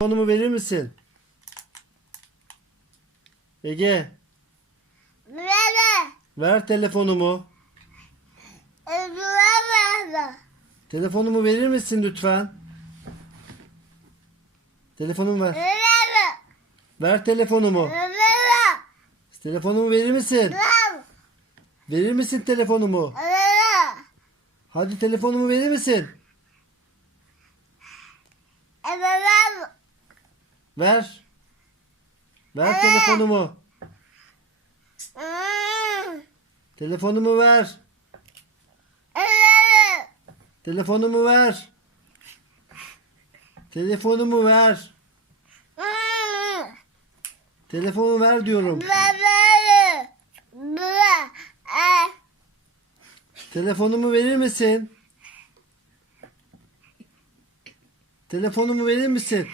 Telefonumu verir misin? Ege, Baba. ver telefonumu. Baba. Telefonumu verir misin lütfen? Telefonumu ver. Baba. Ver telefonumu. Baba. Telefonumu verir misin? Baba. Verir misin telefonumu? Baba. Hadi telefonumu verir misin? Baba. Ver. Ver telefonumu. Telefonumu ver. Telefonumu ver. Telefonumu ver. Telefonumu ver diyorum. Telefonumu verir misin? Telefonumu verir misin?